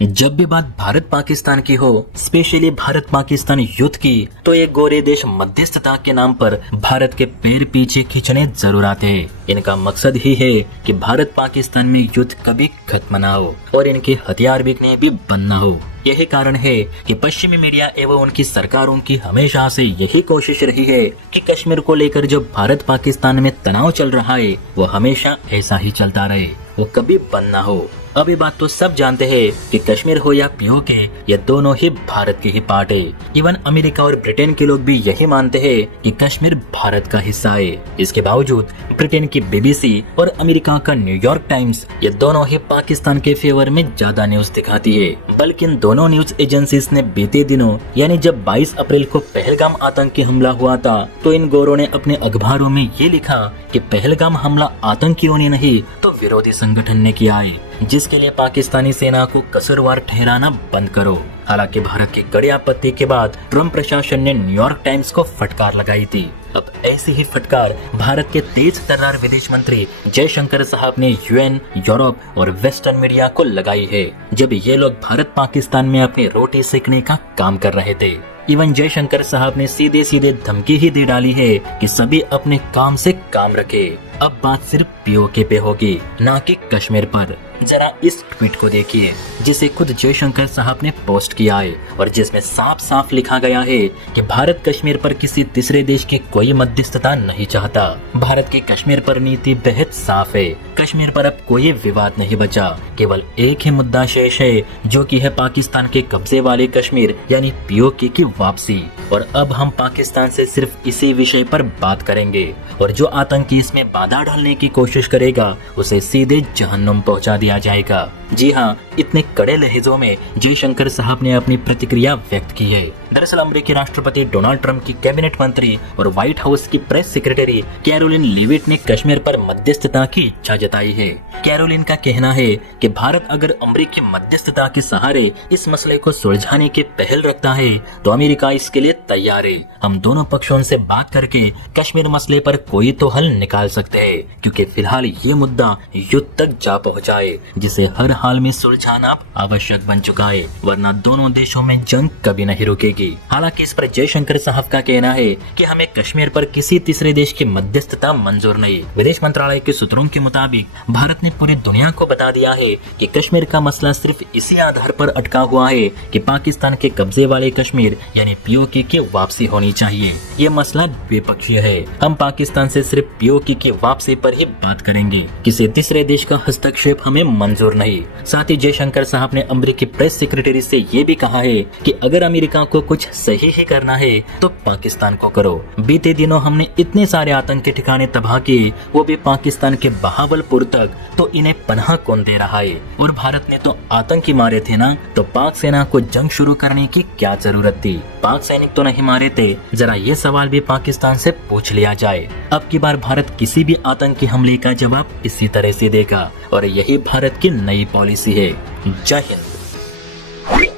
जब भी बात भारत पाकिस्तान की हो, स्पेशली भारत पाकिस्तान युद्ध की, तो ये गोरे देश मध्यस्थता के नाम पर भारत के पैर पीछे खींचने जरूर आते हैं। इनका मकसद ही है कि भारत पाकिस्तान में युद्ध कभी खत्म ना हो और इनके हथियार बिकने भी बंद ना हो। यही कारण है कि पश्चिमी मीडिया एवं उनकी सरकारों की हमेशा से यही कोशिश रही है कि कश्मीर को लेकर जो भारत पाकिस्तान में तनाव चल रहा है वो हमेशा ऐसा ही चलता रहे, वो कभी बंद ना हो। अब ये बात तो सब जानते हैं कि कश्मीर हो या पीओके, ये दोनों ही भारत की ही पार्ट है। इवन अमेरिका और ब्रिटेन के लोग भी यही मानते हैं कि कश्मीर भारत का हिस्सा है। इसके बावजूद ब्रिटेन की बीबीसी और अमेरिका का न्यूयॉर्क टाइम्स ये दोनों ही पाकिस्तान के फेवर में ज्यादा न्यूज दिखाती है। बल्कि इन दोनों न्यूज एजेंसीज ने बीते दिनों यानी जब 22 अप्रैल को पहलगाम आतंकी हमला हुआ था, तो इन गोरों ने अपने अखबारों में ये लिखा कि पहलगाम हमला आतंकियों ने नहीं तो विरोधी संगठन ने किया है, जिसके लिए पाकिस्तानी सेना को कसूरवार ठहराना बंद करो। हालांकि भारत की कड़ी आपत्ति के बाद ट्रम्प प्रशासन ने न्यूयॉर्क टाइम्स को फटकार लगाई थी। अब ऐसी ही फटकार भारत के तेज तर्रार विदेश मंत्री जयशंकर साहब ने यूएन, यूरोप और वेस्टर्न मीडिया को लगाई है, जब ये लोग भारत पाकिस्तान में अपनी रोटी सेकने का काम कर रहे थे। इवन जयशंकर साहब ने सीधे सीधे धमकी ही दे डाली है कि सभी अपने काम से काम रखे। अब बात सिर्फ पीओके पे होगी, ना कि कश्मीर पर। जरा इस ट्वीट को देखिए जिसे खुद जयशंकर साहब ने पोस्ट किया है और जिसमें साफ साफ लिखा गया है कि भारत कश्मीर पर किसी तीसरे देश की कोई मध्यस्थता नहीं चाहता। भारत की कश्मीर पर नीति बेहद साफ है। कश्मीर पर अब कोई विवाद नहीं बचा, केवल एक ही मुद्दा शेष है, जो कि है पाकिस्तान के कब्जे वाले कश्मीर यानी पीओके की वापसी। और अब हम पाकिस्तान से सिर्फ इसी विषय पर बात करेंगे और जो आतंकी इसमें बाधा डालने की कोशिश करेगा उसे सीधे जहन्नुम पहुंचा दिया जाएगा। जी हाँ, इतने कड़े लहजों में जयशंकर साहब ने अपनी प्रतिक्रिया व्यक्त की है। दरअसल अमेरिकी राष्ट्रपति डोनाल्ड ट्रंप की कैबिनेट मंत्री और व्हाइट हाउस की प्रेस सेक्रेटरी कैरोलिन लीविट ने कश्मीर पर मध्यस्थता की इच्छा जताई है। कैरोलिन का कहना है कि भारत अगर अमेरिकी मध्यस्थता के सहारे इस मसले को सुलझाने की पहल रखता है तो अमेरिका इसके लिए तैयार है। हम दोनों पक्षों से बात करके कश्मीर मसले पर कोई तो हल निकाल सकते हैं, क्योंकि फिलहाल ये मुद्दा युद्ध तक जा पहुंचा है, जिसे हर हाल में सुलझाना आवश्यक बन चुका है, वरना दोनों देशों में जंग कभी नहीं रुकेगी। हालांकि इस पर जयशंकर साहब का कहना है कि हमें कश्मीर पर किसी तीसरे देश की मध्यस्थता मंजूर नहीं। विदेश मंत्रालय के सूत्रों के मुताबिक भारत ने पूरी दुनिया को बता दिया है कि कश्मीर का मसला सिर्फ इसी आधार पर अटका हुआ है कि पाकिस्तान के कब्जे वाले कश्मीर यानी पीओके की वापसी होनी चाहिए। ये मसला द्विपक्षीय है। हम पाकिस्तान से सिर्फ पीओके की वापसी पर ही बात करेंगे, किसी तीसरे देश का हस्तक्षेप हमें मंजूर नहीं। साथ ही जयशंकर साहब ने अमेरिकी प्रेस सेक्रेटरी से ये भी कहा है कि अगर अमेरिका को कुछ सही ही करना है तो पाकिस्तान को करो। बीते दिनों हमने इतने सारे आतंकी ठिकाने तबाह किए, वो भी पाकिस्तान के बहावलपुर तक, तो इन्हें पनाह कौन दे रहा है? और भारत ने तो आतंकी मारे थे ना, तो पाक सेना को जंग शुरू करने की क्या जरूरत थी? पाक सैनिक तो नहीं मारे थे। जरा ये सवाल भी पाकिस्तान से पूछ लिया जाए। अब की बार भारत किसी भी आतंकी हमले का जवाब इसी तरह से देगा और यही भारत की नई पॉलिसी है। जय हिंद।